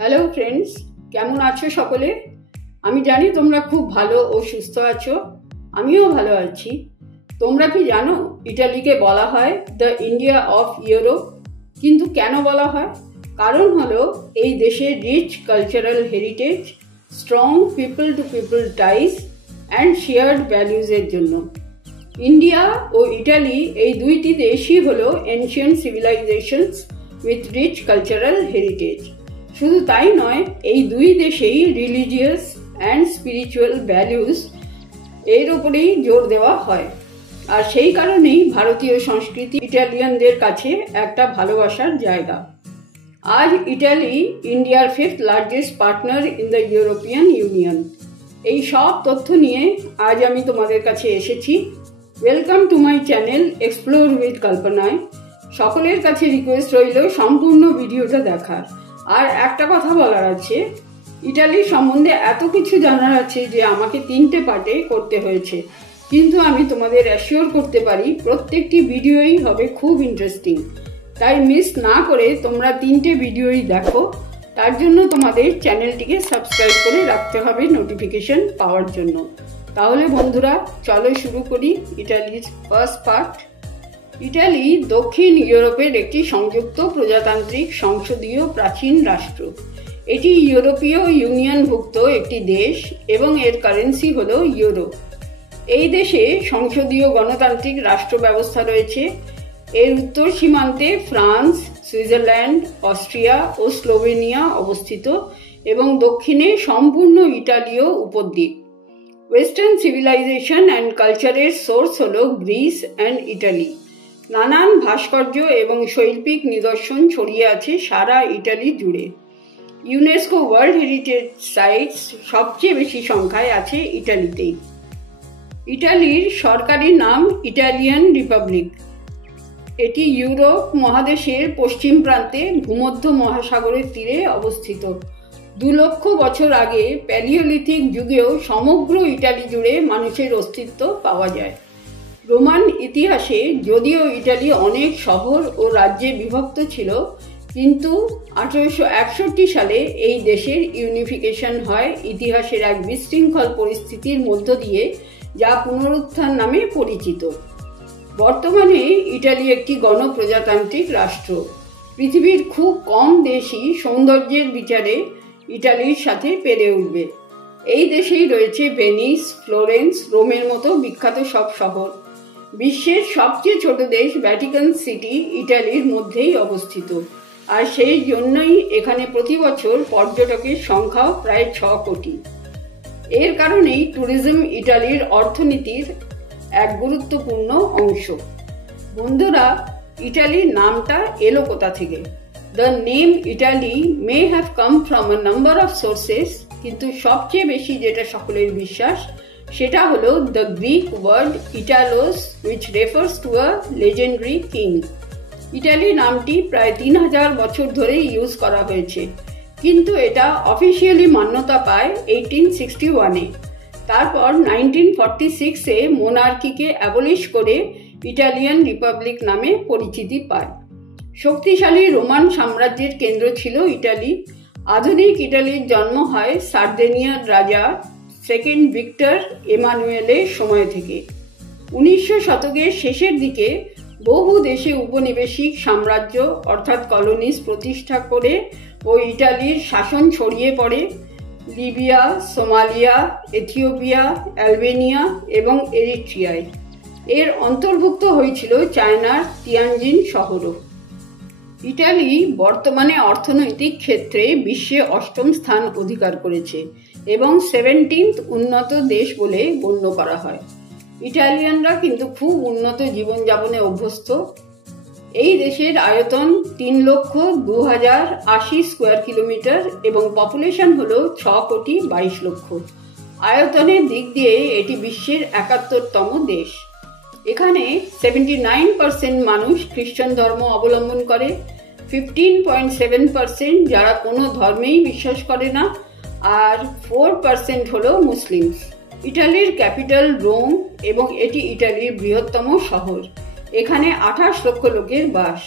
Hello friends, কেমন আছো সকলে? আমি জানি তোমরা খুব ভালো ও সুস্থ আছো। আমিও ভালো আছি। তোমরা কি জানো ইটালিকে বলা হয় দ্য ইন্ডিয়া অফ ইউরোপ? কিন্তু কেন বলা হয়? কারণ হলো এই দেশের rich cultural heritage, strong people to people ties and shared ভ্যালিউজের জন্য। ইন্ডিয়া ও ইটালি এই দুইটি দেশই হলো ancient civilizations with rich cultural heritage. শুধু তাই নয়, এই দুই দেশেই রিলিজিয়াস অ্যান্ড স্পিরিচুয়াল ভ্যালুজ এর উপরেই জোর দেওয়া হয়। আর সেই কারণেই ভারতীয় সংস্কৃতি ইটালিয়ানদের কাছে একটা ভালোবাসার জায়গা। আজ ইটালি ইন্ডিয়ার 5th largest partner in the European union. এই সব তথ্য নিয়ে আজ আমি তোমাদের কাছে এসেছি। Welcome to my channel explore with কল্পনায়। সকলের কাছে রিকোয়েস্ট রইল সম্পূর্ণ ভিডিওটা দেখার। আর একটা কথা বলার আছে, ইটালির সম্বন্ধে এত কিছু জানার আছে যে আমাকে 3টে পার্টে করতে হয়েছে, কিন্তু আমি তোমাদের অ্যাসিওর করতে পারি প্রত্যেকটি ভিডিওই হবে খুব ইন্টারেস্টিং। তাই মিস না করে তোমরা 3টে ভিডিওই দেখো। তার জন্য তোমাদের চ্যানেলটিকে সাবস্ক্রাইব করে রাখতে হবে নোটিফিকেশন পাওয়ার জন্য। তাহলে বন্ধুরা, চলো শুরু করি ইটালির ফার্স্ট পার্ট। ইটালি দক্ষিণ ইউরোপের একটি সংযুক্ত প্রজাতান্ত্রিক সংসদীয় প্রাচীন রাষ্ট্র। এটি ইউরোপীয় ইউনিয়নভুক্ত একটি দেশ এবং এর কারেন্সি হলো ইউরো। এই দেশে সংসদীয় গণতান্ত্রিক রাষ্ট্র ব্যবস্থা রয়েছে। এর উত্তর সীমান্তে ফ্রান্স, সুইজারল্যান্ড, অস্ট্রিয়া ও স্লোভেনিয়া অবস্থিত এবং দক্ষিণে সম্পূর্ণ ইটালীয় উপদ্বীপ। ওয়েস্টার্ন সিভিলাইজেশন অ্যান্ড কালচারের সোর্স হলো গ্রিস অ্যান্ড ইটালি। নানান ভাস্কর্য এবং শৈল্পিক নিদর্শন ছড়িয়ে আছে সারা ইটালি জুড়ে। ইউনেস্কো ওয়ার্ল্ড হেরিটেজ সাইটস সবচেয়ে বেশি সংখ্যায় আছে ইটালিতেই। ইটালির সরকারি নাম ইটালিয়ান রিপাবলিক। এটি ইউরোপ মহাদেশের পশ্চিম প্রান্তে ভূমধ্য মহাসাগরের তীরে অবস্থিত। 2 লক্ষ বছর আগে প্যালিওলিথিক যুগেও সমগ্র ইটালি জুড়ে মানুষের অস্তিত্ব পাওয়া যায়। রোমান ইতিহাসে যদিও ইটালি অনেক শহর ও রাজ্যে বিভক্ত ছিল, কিন্তু 1861 সালে এই দেশের ইউনিফিকেশন হয় ইতিহাসের এক বিশৃঙ্খল পরিস্থিতির মধ্য দিয়ে, যা পুনরুত্থান নামে পরিচিত। বর্তমানে ইটালি একটি গণপ্রজাতান্ত্রিক রাষ্ট্র। পৃথিবীর খুব কম দেশই সৌন্দর্যের বিচারে ইটালির সাথে পেরে উঠবে। এই দেশেই রয়েছে ভেনিস, ফ্লোরেন্স, রোমের মতো বিখ্যাত সব শহর। বিশ্বের সবচেয়ে ছোট দেশ ভ্যাটিকান সিটি ইটালির মধ্যেই অবস্থিত, আর সেই জন্যই এখানে প্রতি বছর পর্যটকের সংখ্যাও প্রায় 6 কোটি। এর কারণেই ট্যুরিজম ইটালির অর্থনীতির এক গুরুত্বপূর্ণ অংশ। বন্ধুরা, ইটালির নামটা এলো কোথা থেকে? The name Italy may have come from a number of sources, কিন্তু সবচেয়ে বেশি যেটা সকলের বিশ্বাস সেটা হলো the Greek word Italos, which refers to a legendary king. Italy নামটি প্রায় 3000 বছর ধরে ইউজ করা হয়েছে, কিন্তু এটা অফিসিয়ালি মান্যতা পায় 1861-এ। তারপর 1946-এ মোনার্কিকে অ্যাবলিশ করে ইটালিয়ান রিপাবলিক নামে পরিচিতি পায়। শক্তিশালী রোমান সাম্রাজ্যের কেন্দ্র ছিল ইটালি। আধুনিক ইটালির জন্ম হয় সার্দেনিয়ার রাজা 2nd ভিক্টর এমানুয়েলের সময় থেকে। 1900 শতকের শেষের দিকে বহু দেশে উপনিবেশিক সাম্রাজ্য অর্থাৎ কলোনিস প্রতিষ্ঠা করে ও ইটালির শাসন ছড়িয়ে পড়ে লিবিয়া, সোমালিয়া, এথিওপিয়া, অ্যালবেনিয়া এবং এরিট্রিয়ায়। এর অন্তর্ভুক্ত হয়েছিল চায়নার তিয়ানজিন শহরও। ইটালি বর্তমানে অর্থনৈতিক ক্ষেত্রে বিশ্বে 8ম স্থান অধিকার করেছে এবং 17th উন্নত দেশ বলে গণ্য করা হয়। ইটালিয়ানরা কিন্তু খুব উন্নত জীবনযাপনে অভ্যস্ত। এই দেশের আয়তন 3,02,080 স্কোয়ার কিলোমিটার এবং পপুলেশন হলো 6,22 লক্ষ। আয়তনের দিক দিয়ে এটি বিশ্বের 71তম দেশ। এখানে 79% মানুষ খ্রিস্টান ধর্ম অবলম্বন করে, 15.7% যারা কোনো ধর্মেই বিশ্বাস করে না, আর 4% হলো মুসলিম। ইটালির ক্যাপিটাল রোম এবং এটি ইটালির বৃহত্তম শহর। এখানে 28 লক্ষ লোকের বাস।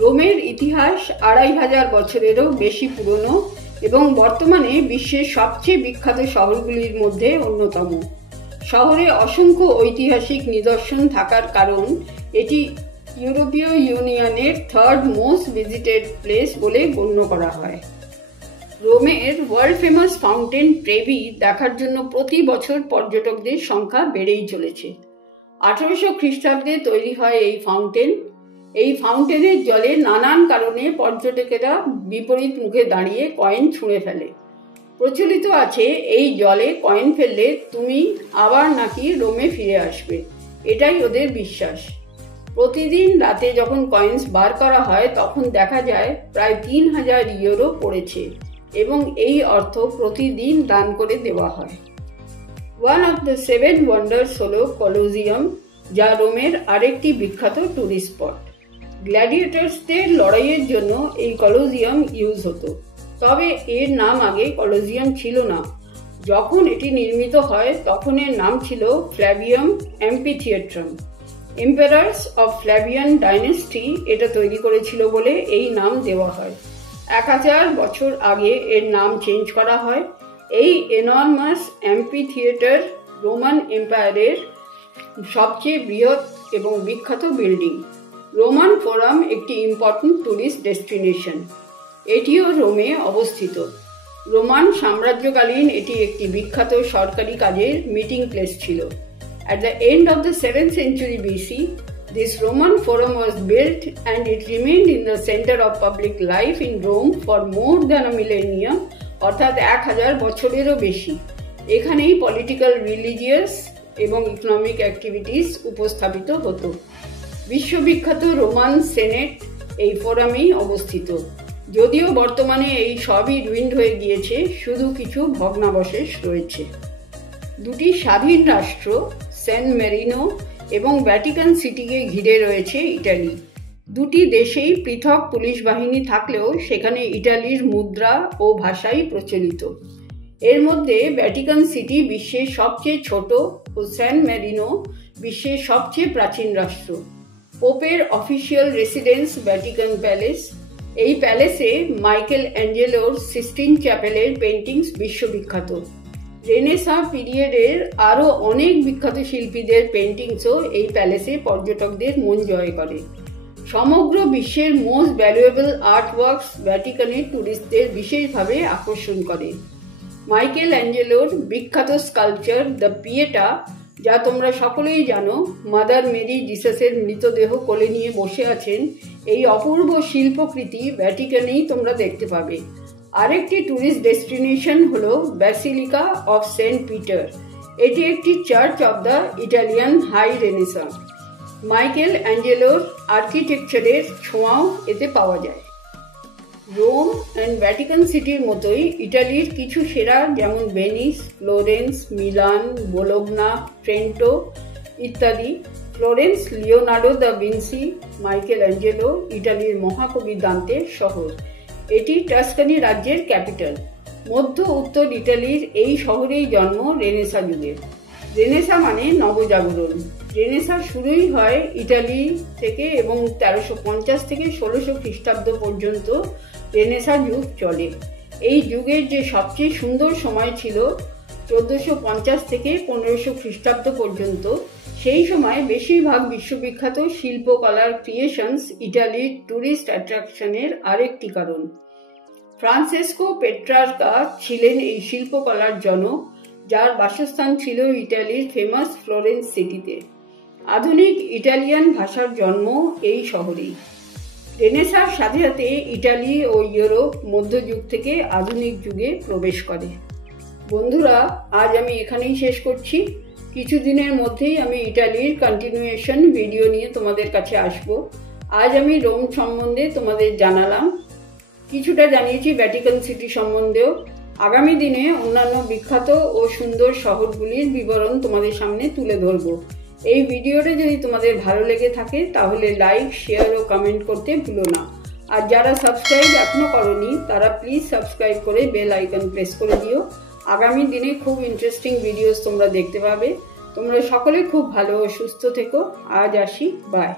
রোমের ইতিহাস 2500 বছরেরও বেশি পুরনো এবং বর্তমানে বিশ্বের সবচেয়ে বিখ্যাত শহরগুলির মধ্যে অন্যতম। শহরে অসংখ্য ঐতিহাসিক নিদর্শন থাকার কারণ এটি ইউরোপীয় ইউনিয়নের থার্ড মোস্ট ভিজিটেড প্লেস বলে গণ্য করা হয়। রোমের ওয়ার্ল্ড ফেমাস ফাউন্টেন ট্রেভি দেখার জন্য প্রতি বছর পর্যটকদের সংখ্যা বেড়েই চলেছে। 1800 খ্রিস্টাব্দে তৈরি হয় এই ফাউন্টেন। এই ফাউন্টেনের জলে নানান কারণে পর্যটকেরা বিপরীত মুখে দাঁড়িয়ে কয়েন ছুঁড়ে ফেলে। প্রচলিত আছে এই জলে কয়েন ফেললে তুমি আবার নাকি রোমে ফিরে আসবে, এটাই ওদের বিশ্বাস। প্রতিদিন রাতে যখন কয়েন্স বার করা হয় তখন দেখা যায় প্রায় 3000 ইউরো পড়েছে এবং এই অর্থ প্রতিদিন দান করে দেওয়া হয়। ওয়ান অফ দ্য 7 ওয়ান্ডার্স হলো কলোজিয়াম, যা রোমের আরেকটি বিখ্যাত টুরিস্ট স্পট। গ্ল্যাডিয়েটরসদের লড়াইয়ের জন্য এই কলোজিয়াম ইউজ হতো, তবে এর নাম আগে কলোজিয়াম ছিল না। যখন এটি নির্মিত হয় তখন এর নাম ছিল ফ্ল্যাভিয়াম অ্যাম্পিথিয়েট্রাম। এম্পারার্স অফ ফ্ল্যাভিয়ান ডাইনেস্টি এটা তৈরি করেছিল বলে এই নাম দেওয়া হয়। 1000 বছর আগে এর নাম চেঞ্জ করা হয়। এই এনর্মাস অ্যাম্পিথিয়েটার রোমান এম্পায়ারের সবচেয়ে বৃহৎ এবং বিখ্যাত বিল্ডিং। রোমান ফোরাম একটি ইম্পর্টেন্ট টুরিস্ট ডেস্টিনেশন। এটিও রোমে অবস্থিত। রোমান সাম্রাজ্যকালীন এটি একটি বিখ্যাত সরকারি কাজের মিটিং প্লেস ছিল। At the end of the 7th century BC, this Roman forum was built and it remained in the center of public life in Rome for more than a millennium, অর্থাৎ 1000 বছরেরও বেশি। এখানেই political, religious এবং economic activities উপস্থাপিত হতো। বিশ্ববিখ্যাত Roman senate এই ফোরামেই অবস্থিত। যদিও বর্তমানে এই সবই রুইন্ড হয়ে গিয়েছে, শুধু কিছু ভগ্নাবশেষ রয়েছে। দুটি স্বাধীন রাষ্ট্র স্যান মেরিনো এবং ভ্যাটিকান সিটিকে ঘিরে রয়েছে ইটালি। দুটি দেশেই পৃথক পুলিশ বাহিনী থাকলেও সেখানে ইটালির মুদ্রা ও ভাষাই প্রচলিত। এর মধ্যে ভ্যাটিকান সিটি বিশ্বের সবচেয়ে ছোট ও স্যান মেরিনো বিশ্বের সবচেয়ে প্রাচীন রাষ্ট্র। পোপের অফিসিয়াল রেসিডেন্স ভ্যাটিকান প্যালেস। এই প্যালেসে মাইকেল অ্যাঞ্জেলোর সিস্টিন চ্যাপেলের পেন্টিংস বিশ্ববিখ্যাত। রেনেসাঁ পিরিয়ডের আরও অনেক বিখ্যাত শিল্পীদের পেন্টিংসও এই প্যালেসে পর্যটকদের মন জয় করে। সমগ্র বিশ্বের মোস্ট ভ্যালুয়েবল আর্ট ওয়ার্কস ভ্যাটিকানের টুরিস্টদের বিশেষভাবে আকর্ষণ করে। মাইকেল অ্যাঞ্জেলোর বিখ্যাত স্কাল্পচার দ্য পিয়েটা, যা তোমরা সকলেই জানো, মাদার মেরি জিসাসের মৃতদেহ কোলে নিয়ে বসে আছেন, এই অপূর্ব শিল্পকৃতি ভ্যাটিকানেই তোমরা দেখতে পাবে। আরেকটি ট্যুরিস্ট ডেস্টিনেশন হলো ব্যাসিলিকা অফ সেন্ট পিটার। এটি একটি church of the Italian high renaissance. Michael অ্যাঞ্জেলোর আর্কিটেকচারের ছোঁয়াও এতে পাওয়া যায়। রোম অ্যান্ড ভ্যাটিকান সিটির মতোই ইটালির কিছু সেরা, যেমন Venice, Florence, Milan, Bologna, Trento ইত্যাদি। Florence Leonardo da Vinci, Michelangelo ইটালির মহাকবি দান্তের শহর। এটি টাস্কানি রাজ্যের ক্যাপিটাল। মধ্য উত্তর ইটালির এই শহরেই জন্ম রেনেসাঁ যুগের। রেনেসাঁ মানে নবজাগরণ। রেনেসাঁ শুরুই হয় ইটালি থেকে এবং 1350 থেকে 1600 খ্রিস্টাব্দ পর্যন্ত রেনেসাঁ যুগ চলে। এই যুগের যে সবচেয়ে সুন্দর সময় ছিল 1450 থেকে 1500 খ্রিস্টাব্দ পর্যন্ত। সেই সময় বেশিরভাগ বিশ্ববিখ্যাত শিল্পকলার ক্রিয়েশনস ইটালির ট্যুরিস্ট অ্যাট্রাকশনের আরেকটি কারণ। ফ্রান্সেসকো পেট্রার্কা ছিলেন এই শিল্পকলার জনক, যার বাসস্থান ছিল ইটালির ফেমাস ফ্লোরেন্স সিটিতে। আধুনিক ইটালিয়ান ভাষার জন্ম এই শহরেই। রেনেসাঁর সাথে সাথে ইটালি ও ইউরোপ মধ্যযুগ থেকে আধুনিক যুগে প্রবেশ করে। বন্ধুরা, আজ আমি এখানেই শেষ করছি। কিছুদিনের মধ্যেই আমি ইটালির কন্টিনিউয়েশন ভিডিও নিয়ে তোমাদের কাছে আসব। আজ আমি রোম সম্বন্ধে তোমাদের জানালাম, কিছুটা জানিয়েছি ভ্যাটিকান সিটি সম্বন্ধেও। আগামী দিনে অন্যান্য বিখ্যাত ও সুন্দর শহরগুলির বিবরণ তোমাদের সামনে তুলে ধরব। এই ভিডিওটা যদি তোমাদের ভালো লেগে থাকে তাহলে লাইক, শেয়ার ও কমেন্ট করতে ভুলো না। আর যারা সাবস্ক্রাইব এখনো করোনি তারা প্লিজ সাবস্ক্রাইব করে বেল আইকন প্রেস করে দিও। আগামী দিনে খুব ইন্টারেস্টিং ভিডিওস তোমরা দেখতে পাবে। তোমরা সকলে খুব ভালো ও সুস্থ থেকো। আজ আসি, বাই।